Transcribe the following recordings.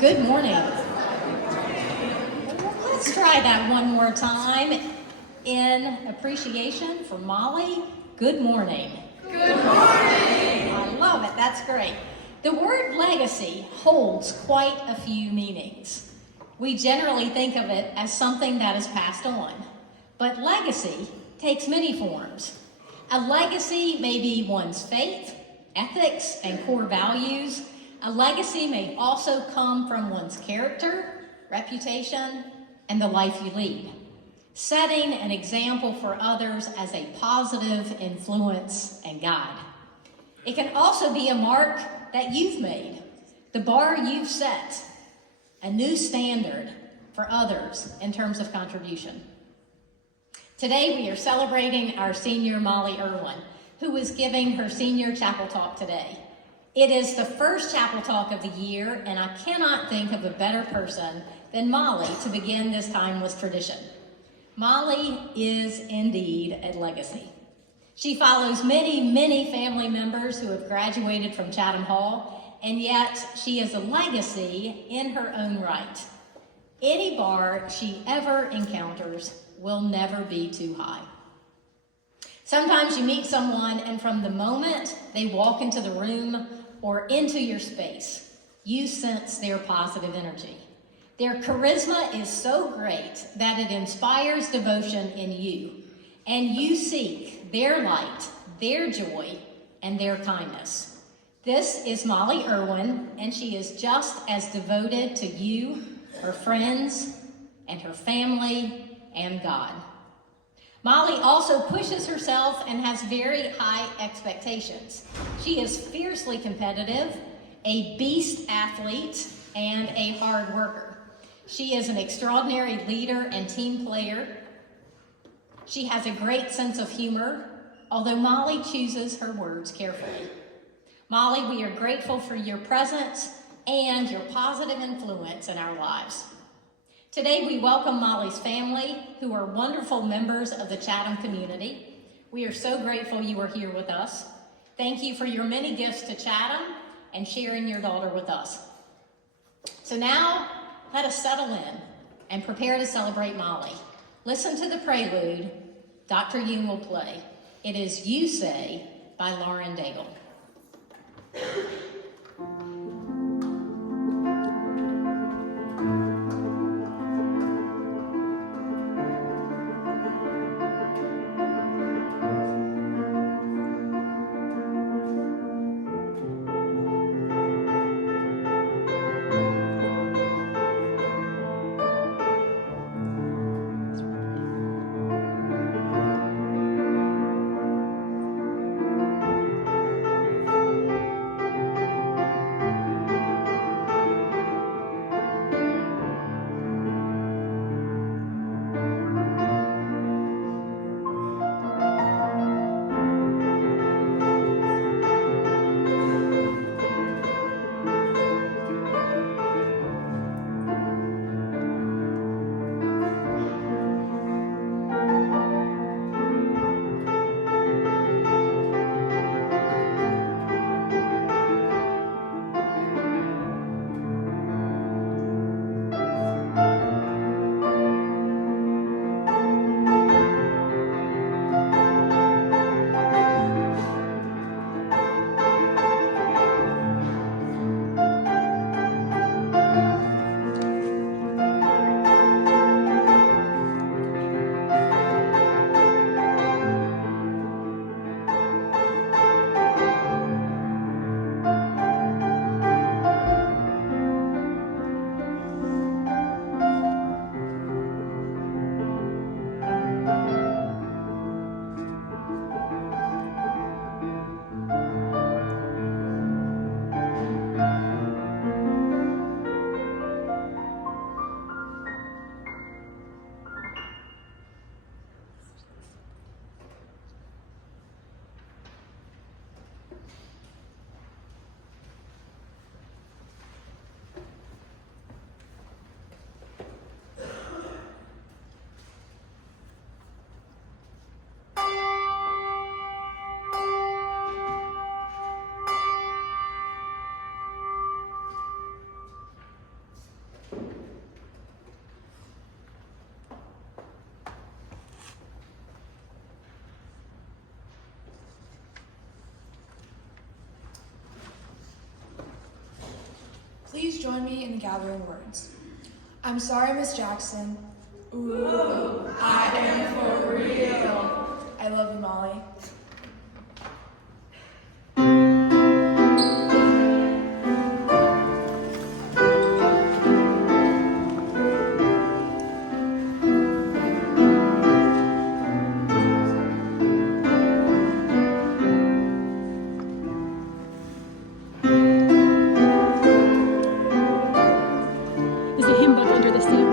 Good morning. Let's try that one more time. In appreciation for Molly, good morning. Good morning. I love it. That's great. The word legacy holds quite a few meanings. We generally think of it as something that is passed on, but legacy takes many forms. A legacy may be one's faith, ethics, and core values. A legacy may also come from one's character, reputation, and the life you lead, setting an example for others as a positive influence and guide. It can also be a mark that you've made, the bar you've set, a new standard for others in terms of contribution. Today we are celebrating our senior Mollie Irwin, who is giving her senior chapel talk today. It is the first chapel talk of the year, and I cannot think of a better person than Mollie to begin this timeless tradition. Mollie is indeed a legacy. She follows many family members who have graduated from Chatham Hall, and yet she is a legacy in her own right. Any bar she ever encounters will never be too high. Sometimes you meet someone, and from the moment they walk into the room or into your space, you sense their positive energy. Their charisma is so great that it inspires devotion in you, and you seek their light, their joy, and their kindness. This is Mollie Irwin, and she is just as devoted to you, her friends, and her family, and God. Mollie also pushes herself and has very high expectations. She is fiercely competitive, a beast athlete, and a hard worker. She is an extraordinary leader and team player. She has a great sense of humor, although Mollie chooses her words carefully. Mollie, we are grateful for your presence and your positive influence in our lives. Today we welcome Mollie's family, who are wonderful members of the Chatham community. We are so grateful you are here with us. Thank you for your many gifts to Chatham and sharing your daughter with us. So now, let us settle in and prepare to celebrate Mollie. Listen to the prelude Dr. Yoon will play. It is You Say by Lauren Daigle. Please join me in the gathering words. I'm sorry, Miss Jackson. Ooh, I am for real. I love you, Molly. Is the hymn book under the seat?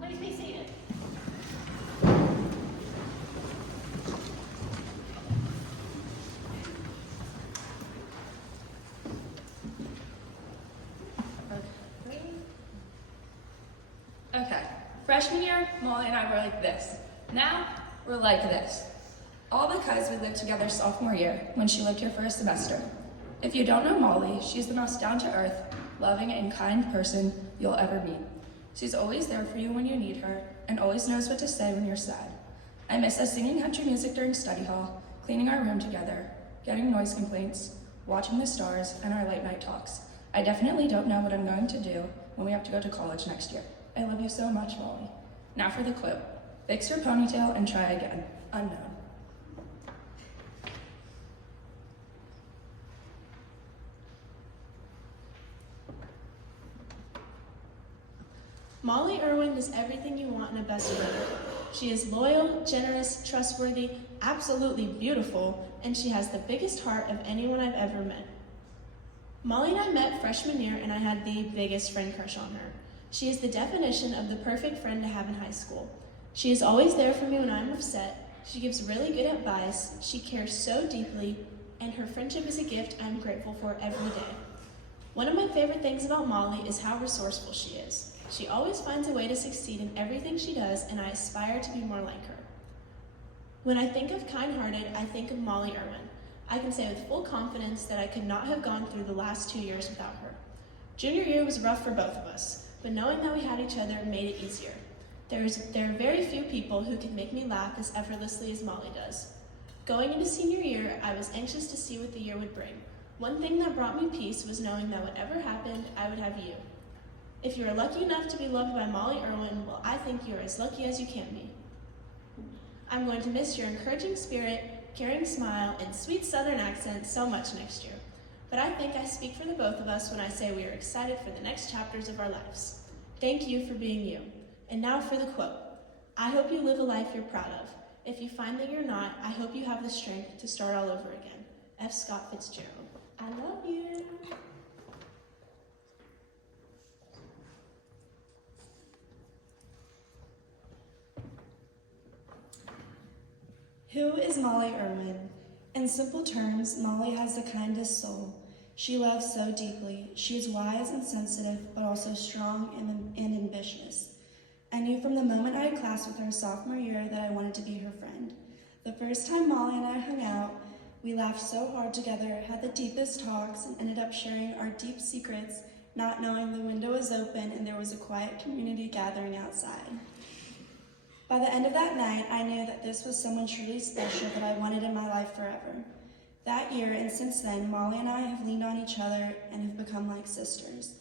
Please be seated. Okay, freshman year, Molly and I were like this. Now, we're like this. All because we lived together sophomore year when she lived here for a semester. If you don't know Molly, she's the most down-to-earth, loving, and kind person you'll ever meet. She's always there for you when you need her and always knows what to say when you're sad. I miss us singing country music during study hall, cleaning our room together, getting noise complaints, watching the stars, and our late night talks. I definitely don't know what I'm going to do when we have to go to college next year. I love you so much, Molly. Now for the clue. Fix your ponytail and try again. Unknown. Mollie Irwin is everything you want in a best friend. She is loyal, generous, trustworthy, absolutely beautiful, and she has the biggest heart of anyone I've ever met. Mollie and I met freshman year, and I had the biggest friend crush on her. She is the definition of the perfect friend to have in high school. She is always there for me when I'm upset. She gives really good advice. She cares so deeply, and her friendship is a gift I'm grateful for every day. One of my favorite things about Mollie is how resourceful she is. She always finds a way to succeed in everything she does, and I aspire to be more like her. When I think of kind-hearted, I think of Mollie Irwin. I can say with full confidence that I could not have gone through the last 2 years without her. Junior year was rough for both of us, but knowing that we had each other made it easier. There are very few people who can make me laugh as effortlessly as Mollie does. Going into senior year, I was anxious to see what the year would bring. One thing that brought me peace was knowing that whatever happened, I would have you. If you are lucky enough to be loved by Mollie Irwin, well, I think you are as lucky as you can be. I'm going to miss your encouraging spirit, caring smile, and sweet southern accent so much next year. But I think I speak for the both of us when I say we are excited for the next chapters of our lives. Thank you for being you. And now for the quote. I hope you live a life you're proud of. If you find that you're not, I hope you have the strength to start all over again. F. Scott Fitzgerald. I love you. Who is Mollie Irwin? In simple terms, Mollie has the kindest soul. She loves so deeply. She is wise and sensitive, but also strong and ambitious. I knew from the moment I had class with her sophomore year that I wanted to be her friend. The first time Mollie and I hung out, we laughed so hard together, had the deepest talks, and ended up sharing our deep secrets, not knowing the window was open and there was a quiet community gathering outside. By the end of that night, I knew that this was someone truly special that I wanted in my life forever. That year, and since then, Mollie and I have leaned on each other and have become like sisters.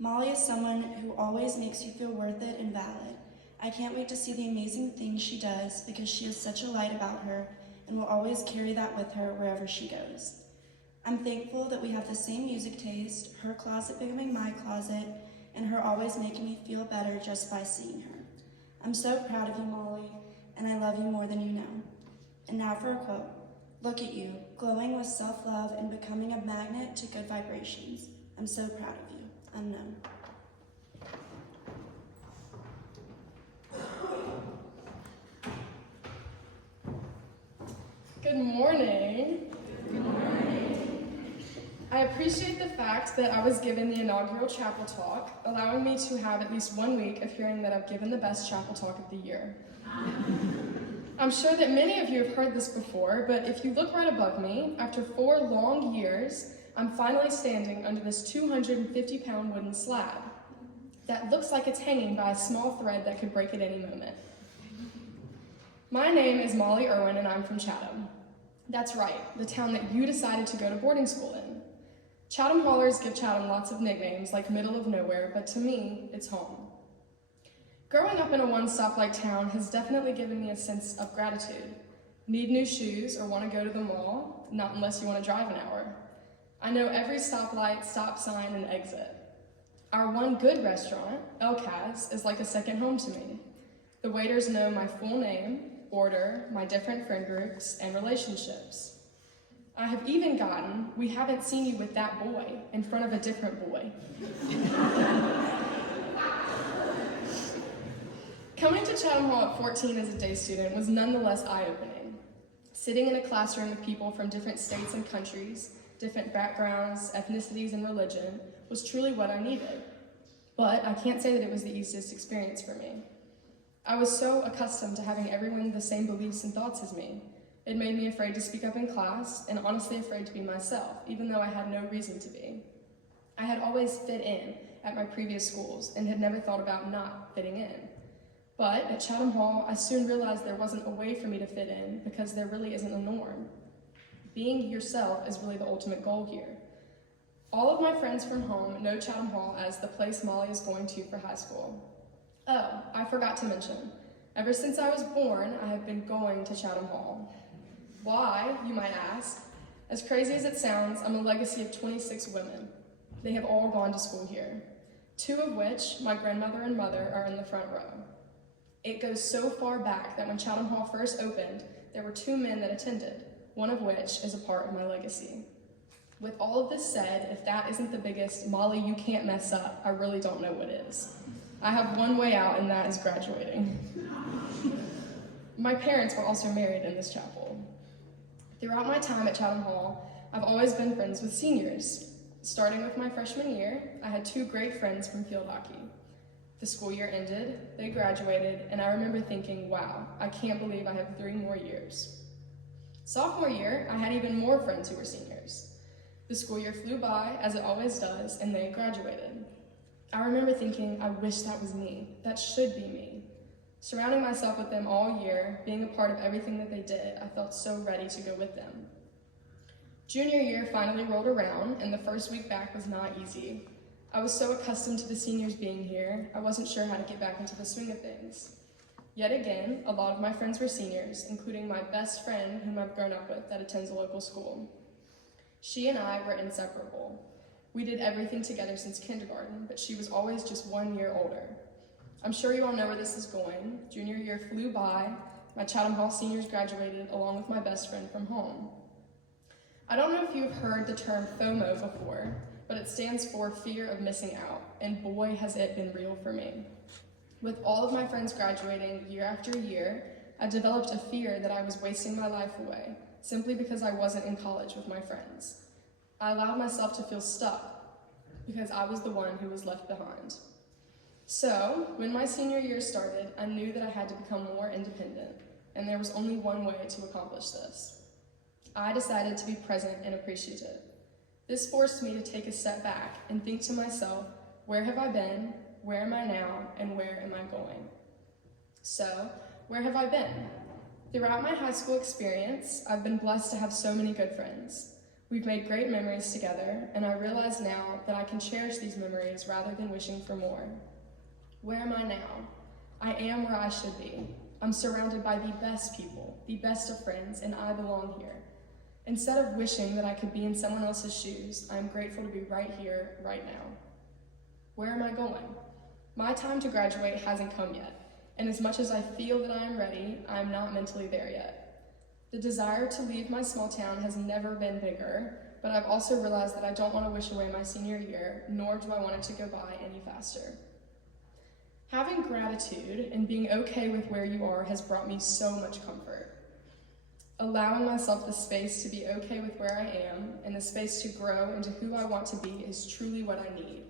Mollie is someone who always makes you feel worth it and valid. I can't wait to see the amazing things she does because she has such a light about her and will always carry that with her wherever she goes. I'm thankful that we have the same music taste, her closet becoming my closet, and her always making me feel better just by seeing her. I'm so proud of you, Mollie, and I love you more than you know. And now for a quote. Look at you, glowing with self-love and becoming a magnet to good vibrations. I'm so proud of you. Unknown. Good morning. Good morning. I appreciate the fact that I was given the inaugural chapel talk, allowing me to have at least 1 week of hearing that I've given the best chapel talk of the year. I'm sure that many of you have heard this before, but if you look right above me, after 4 long years, I'm finally standing under this 250-pound wooden slab that looks like it's hanging by a small thread that could break at any moment. My name is Mollie Irwin, and I'm from Chatham. That's right, the town that you decided to go to boarding school in. Chatham Haulers give Chatham lots of nicknames like middle of nowhere, but to me, it's home. Growing up in a one-stoplight town has definitely given me a sense of gratitude. Need new shoes or want to go to the mall? Not unless you want to drive an hour. I know every stoplight, stop sign, and exit. Our one good restaurant, El Cas, is like a second home to me. The waiters know my full name, order, my different friend groups, and relationships. I have even gotten, "We haven't seen you with that boy," in front of a different boy. Coming to Chatham Hall at 14 as a day student was nonetheless eye-opening. Sitting in a classroom with people from different states and countries, different backgrounds, ethnicities, and religion was truly what I needed. But I can't say that it was the easiest experience for me. I was so accustomed to having everyone the same beliefs and thoughts as me. It made me afraid to speak up in class, and honestly afraid to be myself, even though I had no reason to be. I had always fit in at my previous schools and had never thought about not fitting in. But at Chatham Hall, I soon realized there wasn't a way for me to fit in because there really isn't a norm. Being yourself is really the ultimate goal here. All of my friends from home know Chatham Hall as the place Mollie is going to for high school. Oh, I forgot to mention, ever since I was born, I have been going to Chatham Hall. Why, you might ask? As crazy as it sounds, I'm a legacy of 26 women. They have all gone to school here, 2 of which, my grandmother and mother, are in the front row. It goes so far back that when Chatham Hall first opened, there were 2 men that attended, one of which is a part of my legacy. With all of this said, if that isn't the biggest "Mollie, you can't mess up," I really don't know what is. I have one way out, and that is graduating. My parents were also married in this chapel. Throughout my time at Chatham Hall, I've always been friends with seniors. Starting with my freshman year, I had 2 great friends from field hockey. The school year ended, they graduated, and I remember thinking, wow, I can't believe I have 3 more years. Sophomore year, I had even more friends who were seniors. The school year flew by, as it always does, and they graduated. I remember thinking, I wish that was me. That should be me. Surrounding myself with them all year, being a part of everything that they did, I felt so ready to go with them. Junior year finally rolled around, and the first week back was not easy. I was so accustomed to the seniors being here, I wasn't sure how to get back into the swing of things. Yet again, a lot of my friends were seniors, including my best friend, whom I've grown up with, that attends a local school. She and I were inseparable. We did everything together since kindergarten, but she was always just 1 year older. I'm sure you all know where this is going. Junior year flew by, my Chatham Hall seniors graduated along with my best friend from home. I don't know if you've heard the term FOMO before, but it stands for fear of missing out, and boy has it been real for me. With all of my friends graduating year after year, I developed a fear that I was wasting my life away, simply because I wasn't in college with my friends. I allowed myself to feel stuck because I was the one who was left behind. So, when my senior year started, I knew that I had to become more independent, and there was only one way to accomplish this. I decided to be present and appreciative. This forced me to take a step back and think to myself, where have I been, where am I now, and where am I going? So, where have I been? Throughout my high school experience, I've been blessed to have so many good friends. We've made great memories together, and I realize now that I can cherish these memories rather than wishing for more. Where am I now? I am where I should be. I'm surrounded by the best people, the best of friends, and I belong here. Instead of wishing that I could be in someone else's shoes, I am grateful to be right here, right now. Where am I going? My time to graduate hasn't come yet, and as much as I feel that I am ready, I am not mentally there yet. The desire to leave my small town has never been bigger, but I've also realized that I don't want to wish away my senior year, nor do I want it to go by any faster. Having gratitude and being okay with where you are has brought me so much comfort. Allowing myself the space to be okay with where I am and the space to grow into who I want to be is truly what I need.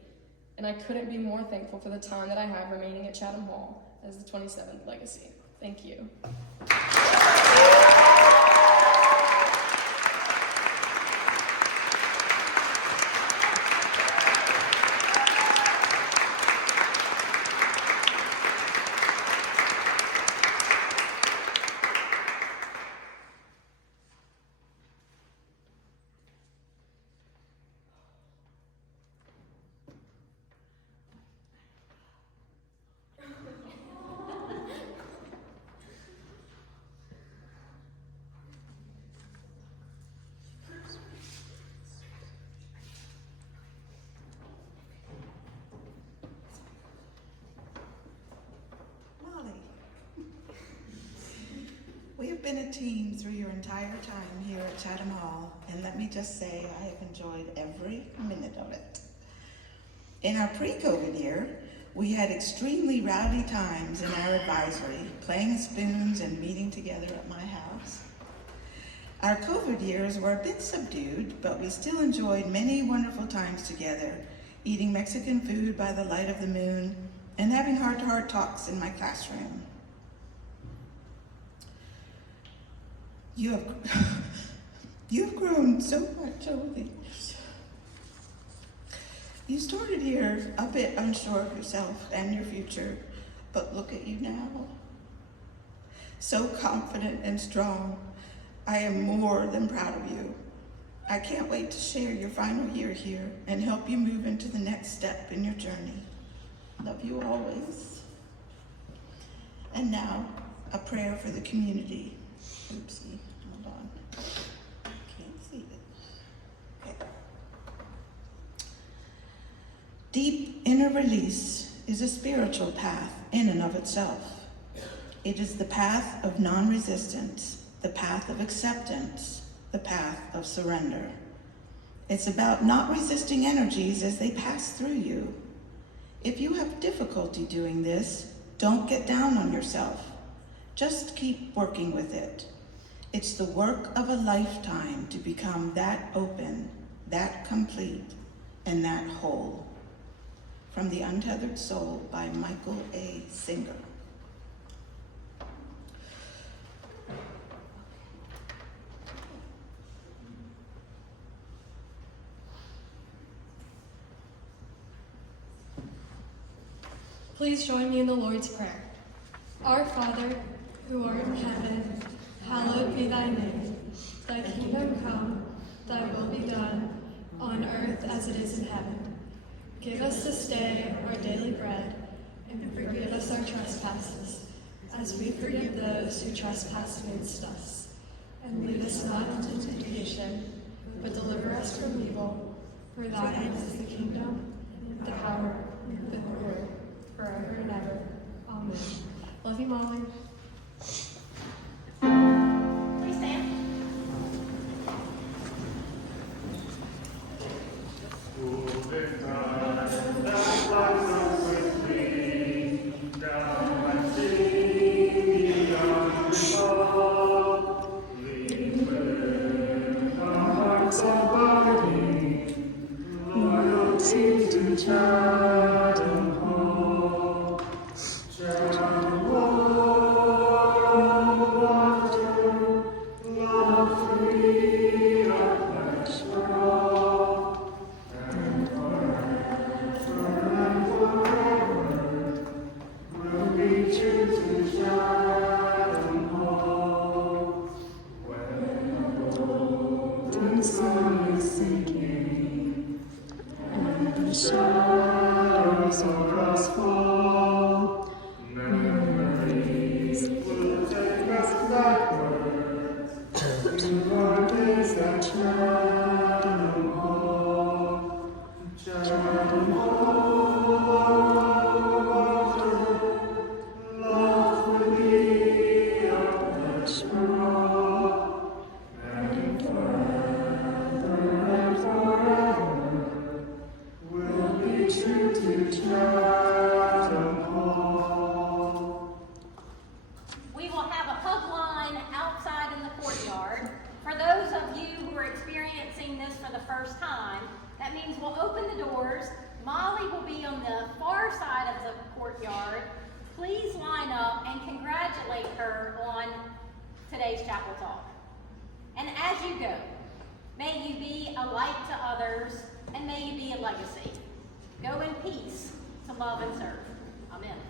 And I couldn't be more thankful for the time that I have remaining at Chatham Hall as the 27th legacy. Thank you. Mollie, we have been a team through your entire time here at Chatham Hall, and let me just say I have enjoyed every minute of it. In our pre-COVID year, we had extremely rowdy times in our advisory, playing spoons and meeting together at my house. Our COVID years were a bit subdued, but we still enjoyed many wonderful times together, eating Mexican food by the light of the moon and having heart-to-heart talks in my classroom. You have grown so much over the years. You started here a bit unsure of yourself and your future, but look at you now. So confident and strong. I am more than proud of you. I can't wait to share your final year here and help you move into the next step in your journey. Love you always. And now, a prayer for the community. Oopsie, hold on. Can't see it. Okay. Deep inner release is a spiritual path in and of itself. It is the path of non-resistance, the path of acceptance, the path of surrender. It's about not resisting energies as they pass through you. If you have difficulty doing this, don't get down on yourself. Just keep working with it. It's the work of a lifetime to become that open, that complete, and that whole. From The Untethered Soul by Michael A. Singer. Please join me in the Lord's Prayer. Our Father, who art in heaven, hallowed be thy name. Thy kingdom come, thy will be done, on earth as it is in heaven. Give us this day our daily bread, and forgive us our trespasses, as we forgive those who trespass against us. And lead us not into temptation, but deliver us from evil. For thine is the kingdom, the power, and the glory, forever and ever. Amen. Love you, Mollie. Please stand. Chatham Hall, for the first time, that means we'll open the doors. Mollie will be on the far side of the courtyard. Please line up and congratulate her on today's chapel talk. And as you go, may you be a light to others, and may you be a legacy. Go in peace to love and serve. Amen.